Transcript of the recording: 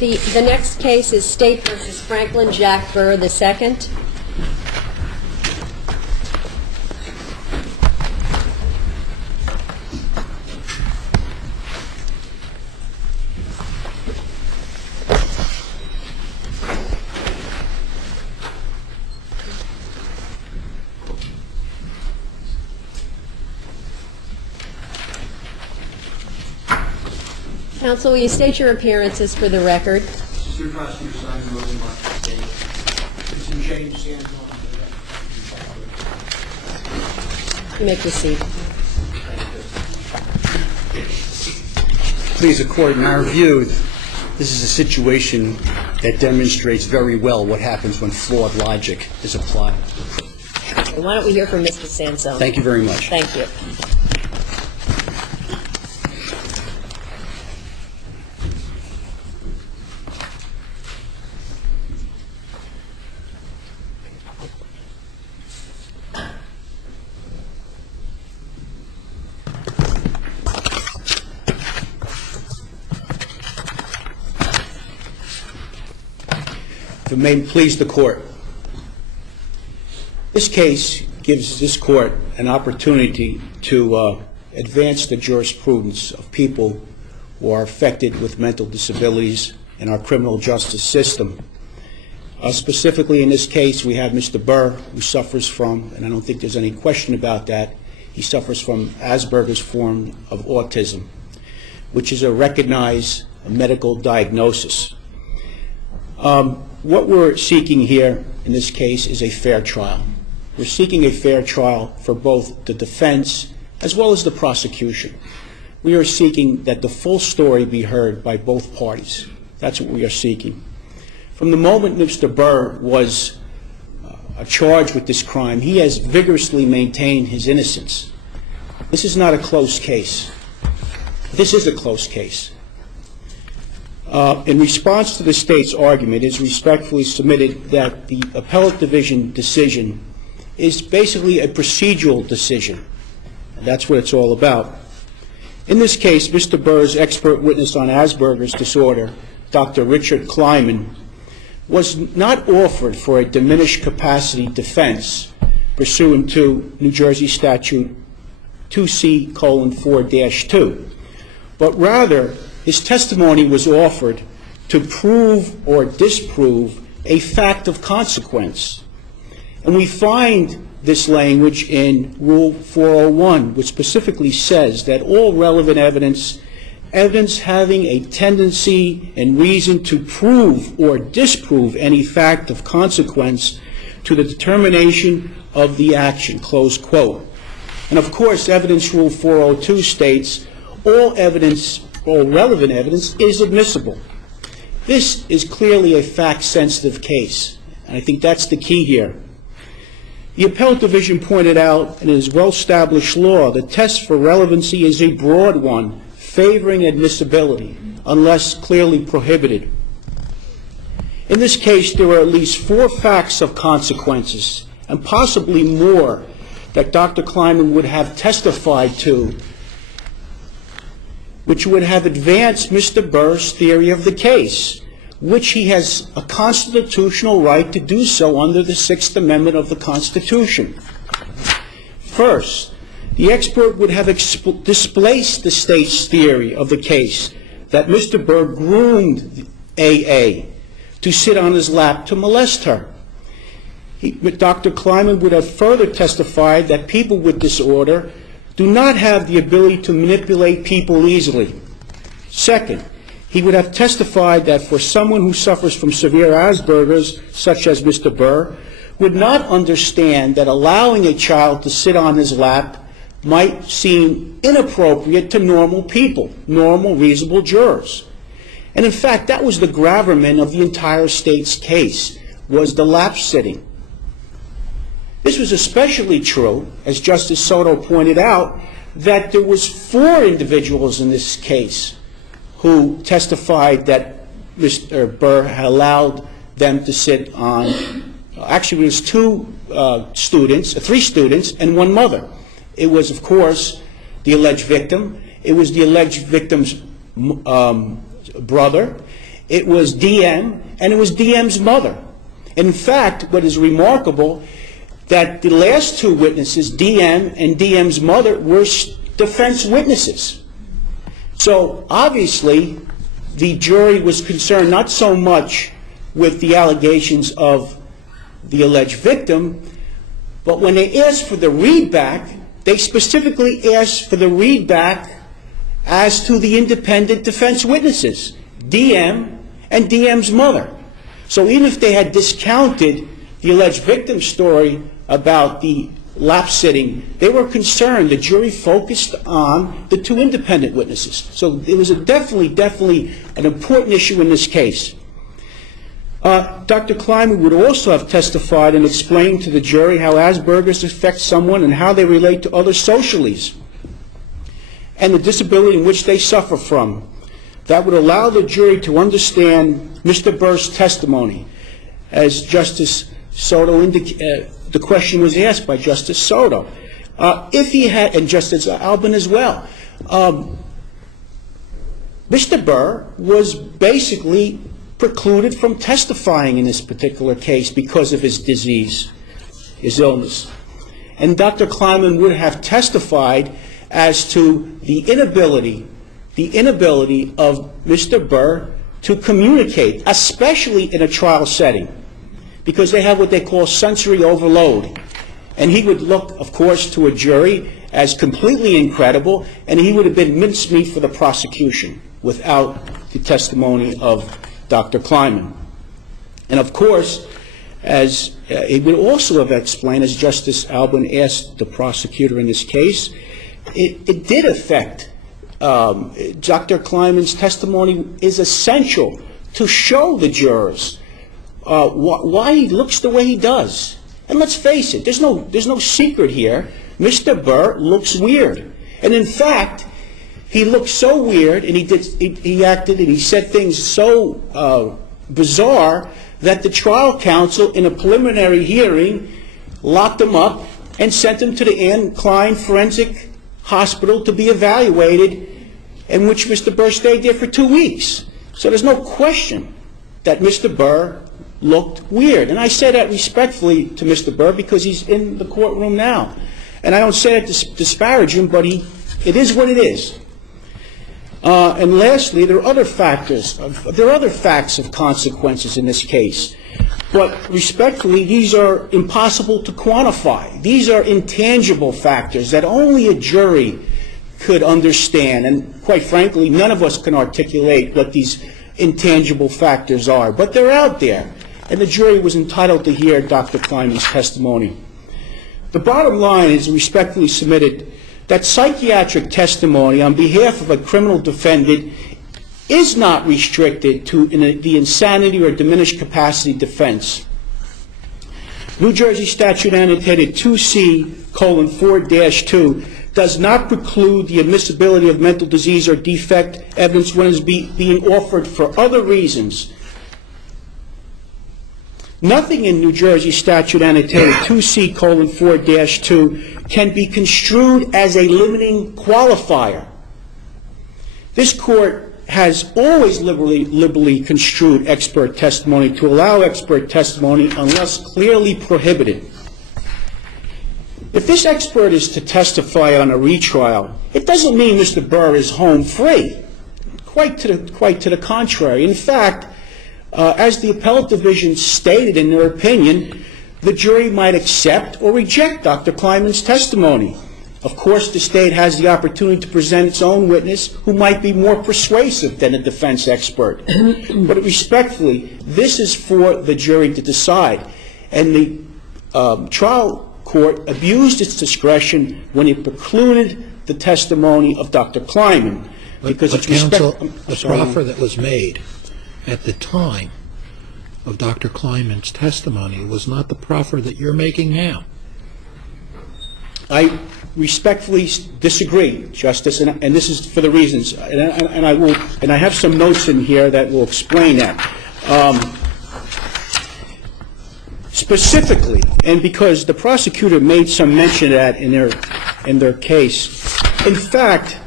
The next case is State v. Franklin Jack Burr II. Counsel, will you state your appearances for the record? Assistant Prosecutor Simon Rosenbach, Vincent J. Sanzone. You may proceed. Please, the Court, in our view, this is a situation that demonstrates very well what happens when flawed logic is applied. Why don't we hear from Mr. Sanzone? Thank you very much. Thank you. If it may please the Court, this case gives this Court an opportunity to advance the jurisprudence of people who are affected with mental disabilities in our criminal justice system. Specifically in this case, we have Mr. Burr, who suffers from, and I don't think there's any question about that, he suffers from Asperger's form of autism, which is a recognized medical diagnosis. What we're seeking here in this case is a fair trial. We're seeking a fair trial for both the defense as well as the prosecution. We are seeking that the full story be heard by both parties. That's what we are seeking. From the moment Mr. Burr was charged with this crime, he has vigorously maintained his innocence. This is not a close case. This is a close case. In response to the State's argument, it is respectfully submitted that the appellate division decision is basically a procedural decision. And that's what it's all about. In this case, Mr. Burr's expert witness on Asperger's disorder, Dr. Richard Kleiman, was not offered for a diminished capacity defense pursuant to New Jersey Statute 2C:4-2, but rather his testimony was offered to prove or disprove a fact of consequence. And we find this language in Rule 401, which specifically says that all relevant evidence having a tendency and reason to prove or disprove any fact of consequence to the determination of the action, close quote. And of course, Evidence Rule 402 states all relevant evidence is admissible. This is clearly a fact-sensitive case, and I think that's the key here. The appellate division pointed out, and it is well-established law, the test for relevancy is a broad one, favoring admissibility, unless clearly prohibited. In this case, there are at least 4 facts of consequences, and possibly more, that Dr. Kleiman would have testified to, which would have advanced Mr. Burr's theory of the case, which he has a constitutional right to do so under the 6th Amendment of the Constitution. First, the expert would have displaced the State's theory of the case that Mr. Burr groomed AA to sit on his lap to molest her. Dr. Kleiman would have further testified that people with disorder do not have the ability to manipulate people easily. Second, he would have testified that for someone who suffers from severe Asperger's, such as Mr. Burr, would not understand that allowing a child to sit on his lap might seem inappropriate to normal people, normal, reasonable jurors. And in fact, that was the gravamen of the entire State's case, was the lap sitting. This was especially true, as Justice Soto pointed out, that there was 4 individuals in this case who testified that Mr. Burr had allowed them to sit on, actually it was 3 students and 1 mother. It was, of course, the alleged victim. It was the alleged victim's brother. it was DM, and it was DM's mother. And in fact, what is remarkable, that the last two witnesses, DM and DM's mother, were defense witnesses. So obviously, the jury was concerned not so much with the allegations of the alleged victim, but when they asked for the readback, they specifically asked for the readback as to the independent defense witnesses, DM and DM's mother. So even if they had discounted the alleged victim story about the lap sitting, they were concerned. The jury focused on the two independent witnesses. So it was definitely an important issue in this case. Dr. Kleiman would also have testified and explained to the jury how Asperger's affects someone and how they relate to other socialies and the disability in which they suffer from. That would allow the jury to understand Mr. Burr's testimony. As Justice Soto indicated, the question was asked by Justice Soto. If he had, and Justice Albin as well, Mr. Burr was basically precluded from testifying in this particular case because of his disease, his illness. And Dr. Kleiman would have testified as to the inability of Mr. Burr to communicate, especially in a trial setting, because they have what they call sensory overload. And he would look, of course, to a jury as completely incredible, and he would have been mincemeat for the prosecution without the testimony of Dr. Kleiman. And of course, as it would also have explained, as Justice Albin asked the prosecutor in this case, it did affect Dr. Kleiman's testimony is essential to show the jurors why he looks the way he does. And let's face it, there's no secret here. Mr. Burr looks weird. And in fact, he looked so weird, and he acted and he said things so bizarre that the trial counsel, in a preliminary hearing, locked him up and sent him to the Ann Klein Forensic Hospital to be evaluated, in which Mr. Burr stayed there for 2 weeks. So there's no question that Mr. Burr looked weird. And I say that respectfully to Mr. Burr because he's in the courtroom now. And I don't say that to disparage him, but it is what it is. And lastly, there are other facts of consequences in this case. But respectfully, these are impossible to quantify. These are intangible factors that only a jury could understand. And quite frankly, none of us can articulate what these intangible factors are. But they're out there. And the jury was entitled to hear Dr. Kleiman's testimony. The bottom line is respectfully submitted that psychiatric testimony on behalf of a criminal defendant is not restricted to the insanity or diminished capacity defense. New Jersey statute annotated 2C:4-2 does not preclude the admissibility of mental disease or defect evidence when it is being offered for other reasons. Nothing in New Jersey statute annotated 2C:4-2 can be construed as a limiting qualifier. This court has always liberally construed expert testimony to allow expert testimony unless clearly prohibited. If this expert is to testify on a retrial, it doesn't mean Mr. Burr is home free. Quite to the contrary. In fact, as the appellate division stated in their opinion, the jury might accept or reject Dr. Kleiman's testimony. Of course, the state has the opportunity to present its own witness who might be more persuasive than a defense expert. But respectfully, this is for the jury to decide. And the trial court abused its discretion when it precluded the testimony of Dr. Kleiman. Because but counsel, the proffer that was made at the time of Dr. Kleiman's testimony was not the proffer that you're making now. I respectfully disagree, Justice, and this is for the reasons, and I have some notes in here that will explain that. Specifically, and because the prosecutor made some mention of that in their case, in fact,